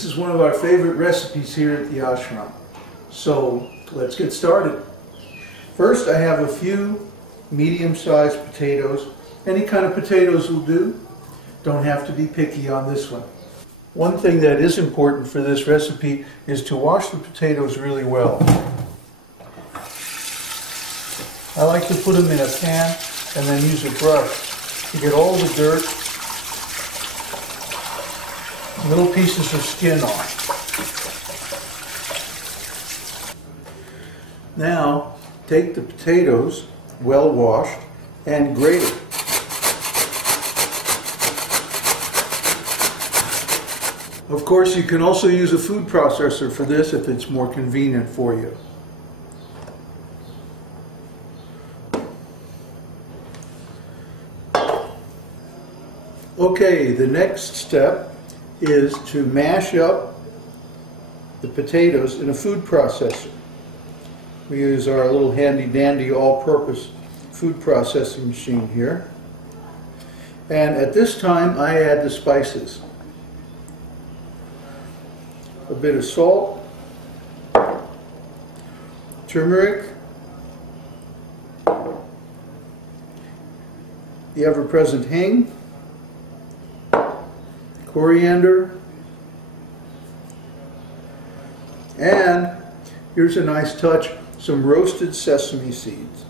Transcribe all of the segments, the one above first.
This is one of our favorite recipes here at the ashram. So let's get started. First, I have a few medium-sized potatoes. Any kind of potatoes will do. Don't have to be picky on this one. One thing that is important for this recipe is to wash the potatoes really well. I like to put them in a pan and then use a brush to get all the dirt, little pieces of skin off. Now, take the potatoes, well washed, and grate it. Of course, you can also use a food processor for this if it's more convenient for you. Okay, the next step is to mash up the potatoes in a food processor. We use our little handy-dandy all-purpose food processing machine here. And at this time, I add the spices. A bit of salt, turmeric, the ever-present hing, coriander, and here's a nice touch, some roasted sesame seeds.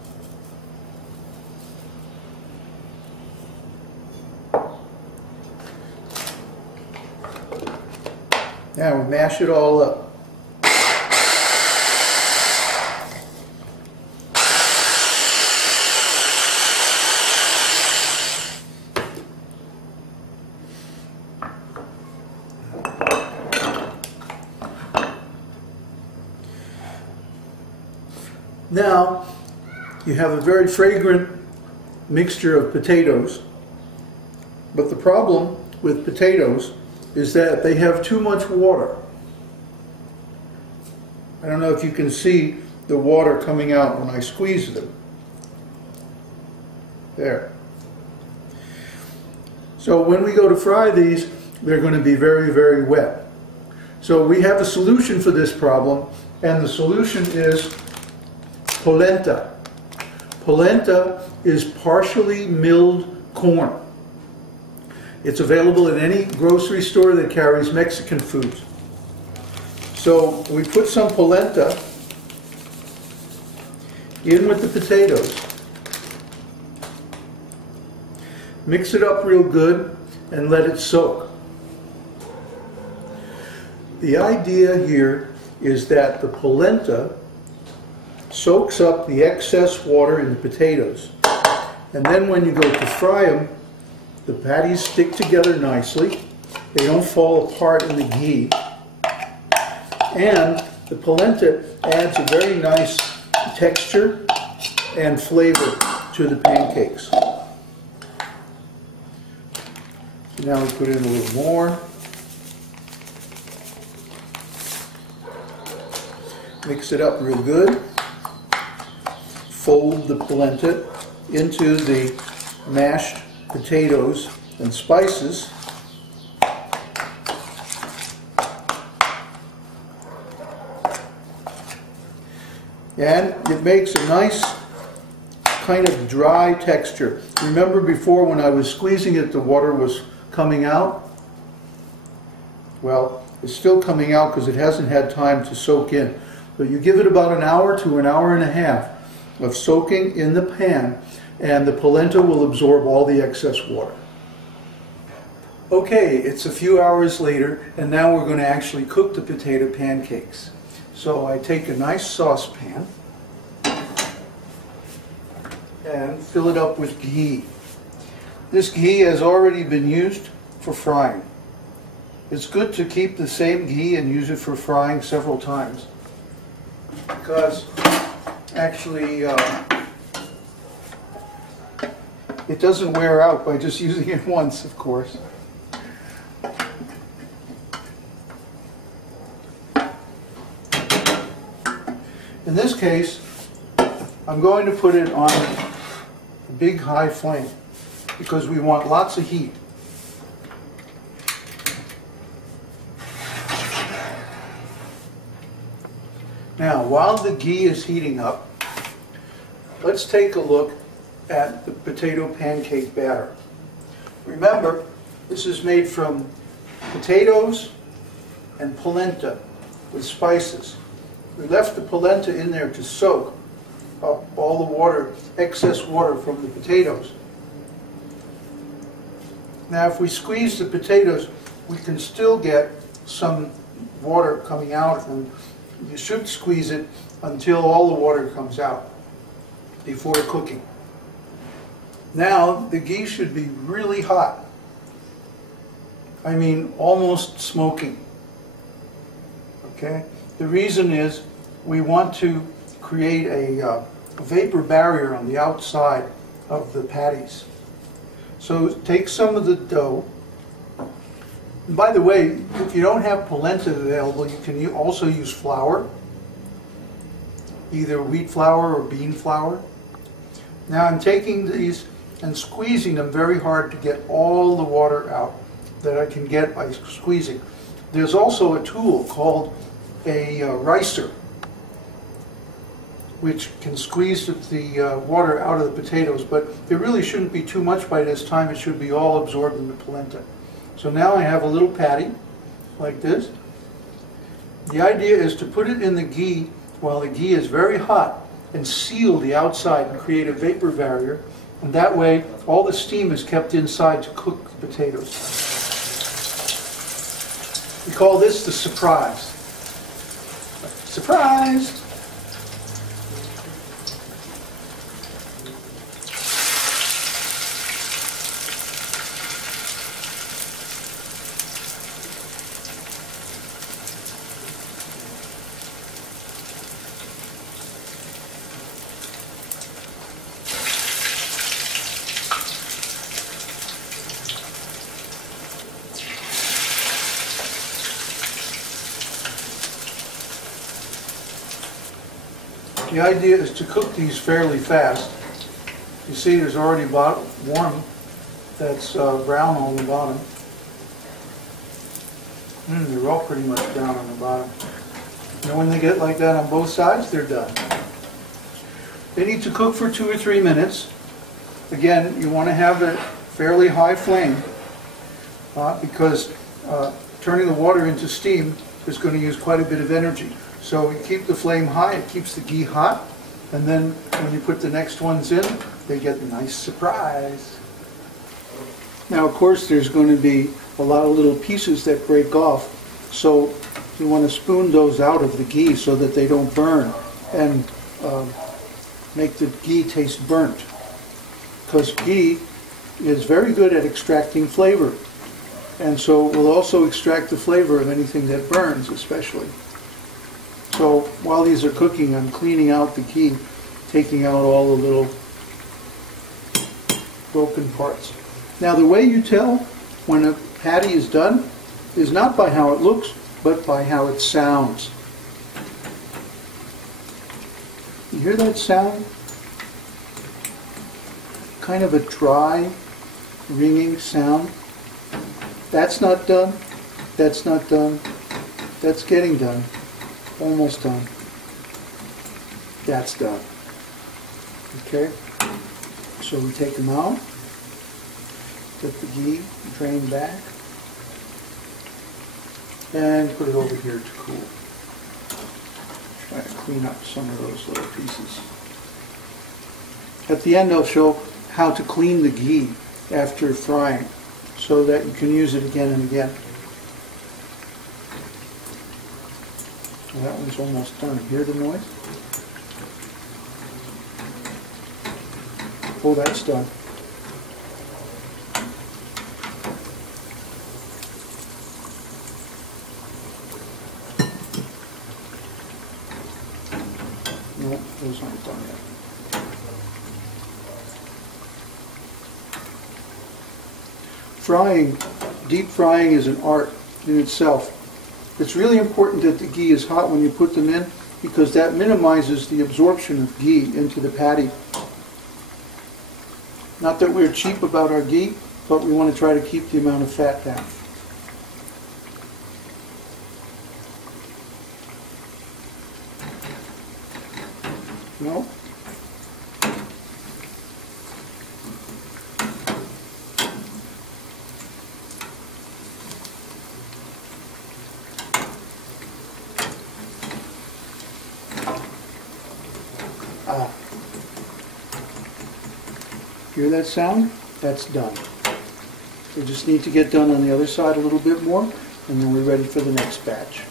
Now we mash it all up. Now you have a very fragrant mixture of potatoes, but the problem with potatoes is that they have too much water. I don't know if you can see the water coming out when I squeeze them. There. So when we go to fry these, they're going to be very, very wet. So we have a solution for this problem, and the solution is polenta. Polenta is partially milled corn. It's available at any grocery store that carries Mexican foods. So we put some polenta in with the potatoes, mix it up real good, and let it soak. The idea here is that the polenta soaks up the excess water in the potatoes, and then when you go to fry them, the patties stick together nicely, they don't fall apart in the ghee, and the polenta adds a very nice texture and flavor to the pancakes. So now we put in a little more. Mix it up real good. Fold the polenta into the mashed potatoes and spices. And it makes a nice kind of dry texture. Remember before when I was squeezing it, the water was coming out? Well, it's still coming out because it hasn't had time to soak in. But you give it about an hour to an hour and a half of soaking in the pan, and the polenta will absorb all the excess water. Okay, it's a few hours later, and now we're going to actually cook the potato pancakes. So I take a nice saucepan and fill it up with ghee. This ghee has already been used for frying. It's good to keep the same ghee and use it for frying several times, because actually it doesn't wear out by just using it once, of course. In this case, I'm going to put it on a big high flame because we want lots of heat. Now, while the ghee is heating up, let's take a look at the potato pancake batter. Remember, this is made from potatoes and polenta with spices. We left the polenta in there to soak up all the water, excess water from the potatoes. Now, if we squeeze the potatoes, we can still get some water coming out, and you should squeeze it until all the water comes out before cooking. Now, the ghee should be really hot. I mean, almost smoking. Okay? The reason is we want to create a vapor barrier on the outside of the patties. So take some of the dough. And by the way, if you don't have polenta available, you can also use flour, either wheat flour or bean flour. Now I'm taking these and squeezing them very hard to get all the water out that I can get by squeezing. There's also a tool called a ricer, which can squeeze the water out of the potatoes, but there really shouldn't be too much by this time. It should be all absorbed in the polenta. So now I have a little patty like this. The idea is to put it in the ghee while the ghee is very hot and seal the outside and create a vapor barrier, and that way all the steam is kept inside to cook the potatoes. We call this the surprise. Surprise! The idea is to cook these fairly fast. You see there's already warm that's brown on the bottom. They're all pretty much brown on the bottom. And when they get like that on both sides, they're done. They need to cook for 2 or 3 minutes. Again, you want to have a fairly high flame because turning the water into steam is going to use quite a bit of energy. So you keep the flame high, it keeps the ghee hot, and then when you put the next ones in, they get a nice surprise. Now, of course, there's going to be a lot of little pieces that break off, so you want to spoon those out of the ghee so that they don't burn and make the ghee taste burnt. Because ghee is very good at extracting flavor, and so it will also extract the flavor of anything that burns, especially. So while these are cooking, I'm cleaning out the ghee, taking out all the little broken parts. Now, the way you tell when a patty is done is not by how it looks, but by how it sounds. You hear that sound? Kind of a dry, ringing sound. That's not done. That's not done. That's getting done. Almost done. That's done. Okay? So we take them out, get the ghee, drain back, and put it over here to cool. Try to clean up some of those little pieces. At the end I'll show how to clean the ghee after frying so that you can use it again and again. Well, that one's almost done. Hear the noise? Oh, that's done. No, those aren't done yet. Frying, deep frying is an art in itself. It's really important that the ghee is hot when you put them in because that minimizes the absorption of ghee into the patty. Not that we're cheap about our ghee, but we want to try to keep the amount of fat down. No? Ah. Hear that sound? That's done. We just need to get done on the other side a little bit more, and then we're ready for the next batch.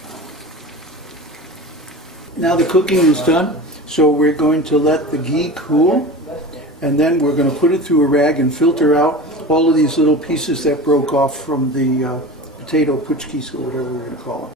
Now the cooking is done, so we're going to let the ghee cool, and then we're going to put it through a rag and filter out all of these little pieces that broke off from the potato puchkis, or whatever we're going to call them.